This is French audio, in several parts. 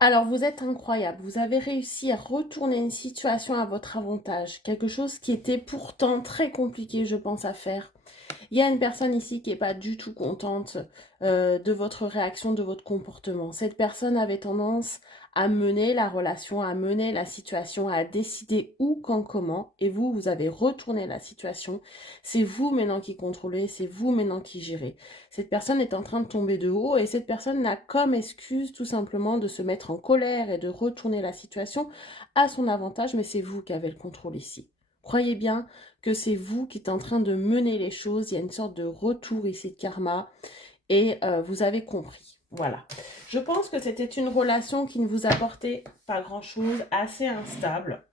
Alors, vous êtes incroyable. Vous avez réussi à retourner une situation à votre avantage. Quelque chose qui était pourtant très compliqué, je pense, à faire. Il y a une personne ici qui n'est pas du tout contente de votre réaction, de votre comportement. Cette personne avait tendance à mener la relation, à mener la situation, à décider où, quand, comment. Et vous, vous avez retourné la situation. C'est vous maintenant qui contrôlez, c'est vous maintenant qui gérez. Cette personne est en train de tomber de haut et cette personne n'a comme excuse tout simplement de se mettre en colère et de retourner la situation à son avantage, mais c'est vous qui avez le contrôle ici. Croyez bien que c'est vous qui êtes en train de mener les choses. Il y a une sorte de retour ici de karma et vous avez compris. Voilà. Je pense que c'était une relation qui ne vous apportait pas grand-chose, assez instable.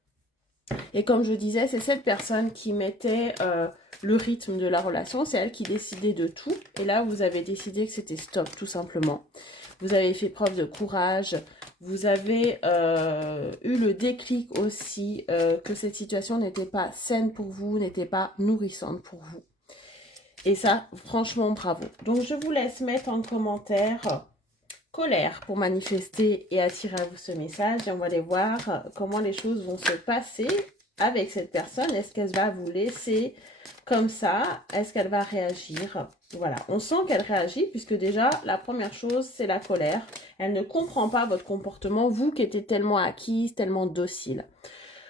Et comme je disais, c'est cette personne qui mettait le rythme de la relation, c'est elle qui décidait de tout. Et là, vous avez décidé que c'était stop, tout simplement. Vous avez fait preuve de courage. Vous avez eu le déclic aussi que cette situation n'était pas saine pour vous, n'était pas nourrissante pour vous. Et ça, franchement, bravo. Donc, je vous laisse mettre en commentaire colère pour manifester et attirer à vous ce message. Et on va aller voir comment les choses vont se passer avec cette personne. Est-ce qu'elle va vous laisser comme ça? Est-ce qu'elle va réagir? Voilà, on sent qu'elle réagit puisque déjà, la première chose, c'est la colère. Elle ne comprend pas votre comportement, vous qui étiez tellement acquise, tellement docile.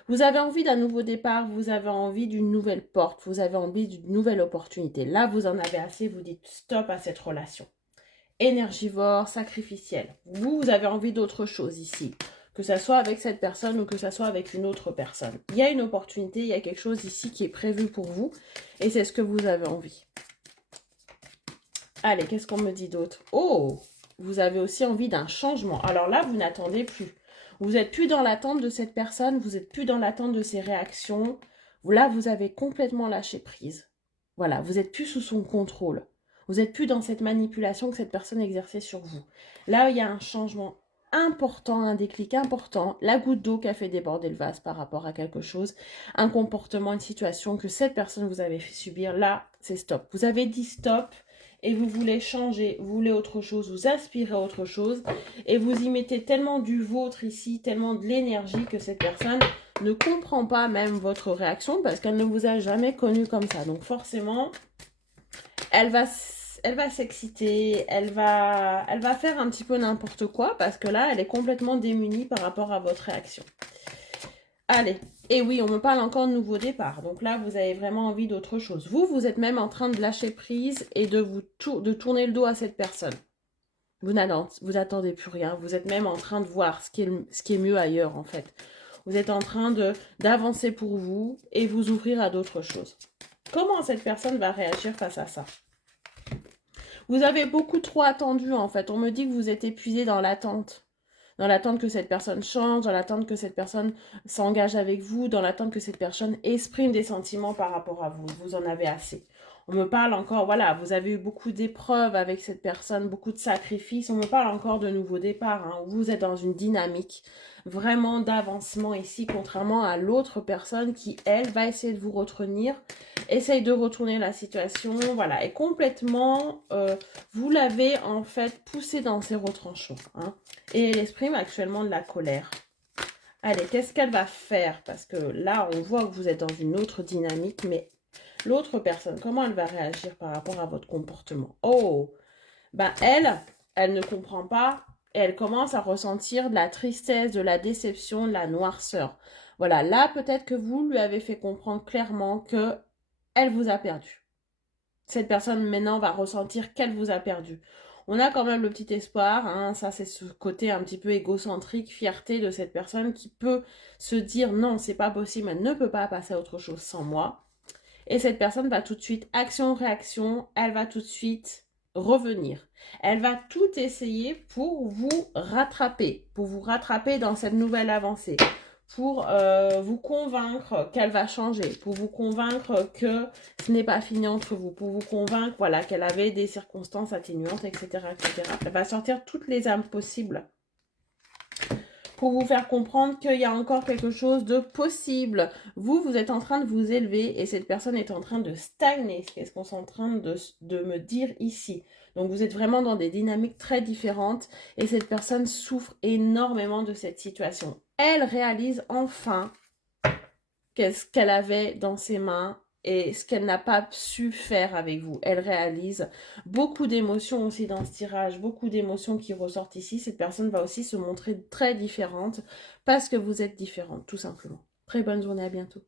Vous avez envie d'un nouveau départ, vous avez envie d'une nouvelle porte, vous avez envie d'une nouvelle opportunité. Là, vous en avez assez, vous dites stop à cette relation. Énergivore, sacrificiel. Vous avez envie d'autre chose ici. Que ça soit avec cette personne ou que ça soit avec une autre personne. Il y a une opportunité, il y a quelque chose ici qui est prévu pour vous. Et c'est ce que vous avez envie. Allez, qu'est-ce qu'on me dit d'autre? Oh, vous avez aussi envie d'un changement. Alors là, vous n'attendez plus. Vous n'êtes plus dans l'attente de cette personne, vous n'êtes plus dans l'attente de ses réactions. Là, vous avez complètement lâché prise. Voilà, vous n'êtes plus sous son contrôle. Vous n'êtes plus dans cette manipulation que cette personne exerçait sur vous. Là, il y a un changement important, un déclic important, la goutte d'eau qui a fait déborder le vase par rapport à quelque chose, un comportement, une situation que cette personne vous avait fait subir. Là, c'est stop. Vous avez dit stop et vous voulez changer, vous voulez autre chose, vous aspirez à autre chose et vous y mettez tellement du vôtre ici, tellement de l'énergie que cette personne ne comprend pas même votre réaction parce qu'elle ne vous a jamais connu comme ça. Donc forcément, elle va s'exciter, elle va faire un petit peu n'importe quoi parce que là, elle est complètement démunie par rapport à votre réaction. Allez, et oui, on me parle encore de nouveau départ. Donc là, vous avez vraiment envie d'autre chose. Vous êtes même en train de lâcher prise et de de tourner le dos à cette personne. Vous attendez plus rien. Vous êtes même en train de voir ce qui est mieux ailleurs, en fait. Vous êtes en train d'avancer pour vous et vous ouvrir à d'autres choses. Comment cette personne va réagir face à ça? Vous avez beaucoup trop attendu, en fait. On me dit que vous êtes épuisé dans l'attente. Dans l'attente que cette personne change, dans l'attente que cette personne s'engage avec vous, dans l'attente que cette personne exprime des sentiments par rapport à vous. Vous en avez assez. On me parle encore, voilà, vous avez eu beaucoup d'épreuves avec cette personne, beaucoup de sacrifices. On me parle encore de nouveaux départs. Hein. Vous êtes dans une dynamique vraiment d'avancement ici, contrairement à l'autre personne qui, elle, va essayer de vous retenir, essaye de retourner la situation, voilà, et complètement, vous l'avez en fait poussé dans ses retranchements. Hein. Et elle exprime actuellement de la colère. Allez, qu'est-ce qu'elle va faire? Parce que là, on voit que vous êtes dans une autre dynamique, mais l'autre personne, comment elle va réagir par rapport à votre comportement? Oh, ben elle ne comprend pas et elle commence à ressentir de la tristesse, de la déception, de la noirceur. Voilà, là, peut-être que vous lui avez fait comprendre clairement que elle vous a perdu. Cette personne maintenant va ressentir qu'elle vous a perdu. On a quand même le petit espoir, hein, ça c'est ce côté un petit peu égocentrique, fierté de cette personne qui peut se dire non, c'est pas possible, elle ne peut pas passer à autre chose sans moi. Et cette personne va tout de suite, action-réaction, elle va tout de suite revenir. Elle va tout essayer pour vous rattraper dans cette nouvelle avancée, pour vous convaincre qu'elle va changer, pour vous convaincre que ce n'est pas fini entre vous, pour vous convaincre voilà, qu'elle avait des circonstances atténuantes, etc., etc. Elle va sortir toutes les âmes possibles pour vous faire comprendre qu'il y a encore quelque chose de possible. Vous êtes en train de vous élever et cette personne est en train de stagner. Qu'est-ce qu'on est en train de me dire ici? Donc vous êtes vraiment dans des dynamiques très différentes et cette personne souffre énormément de cette situation. Elle réalise enfin qu'est-ce qu'elle avait dans ses mains et ce qu'elle n'a pas su faire avec vous. Elle réalise beaucoup d'émotions aussi dans ce tirage, beaucoup d'émotions qui ressortent ici. Cette personne va aussi se montrer très différente parce que vous êtes différente, tout simplement. Très bonne journée, à bientôt.